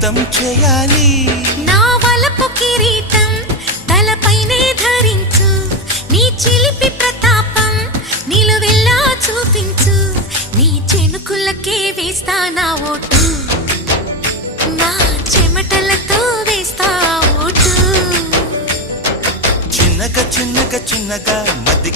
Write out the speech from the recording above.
అంకితం చేయాలి. నా వలపు కిరీటం తలపైనే ధరించు, నీ చిలిపి ప్రతాపం నిలువెల్లా చూపించు, నీ చెనుకులకే వేస్తా నా ఓటు, నా చెమటలతో వేస్తా ఓటు. చిన్నగా చిన్నగా చిన్నగా మది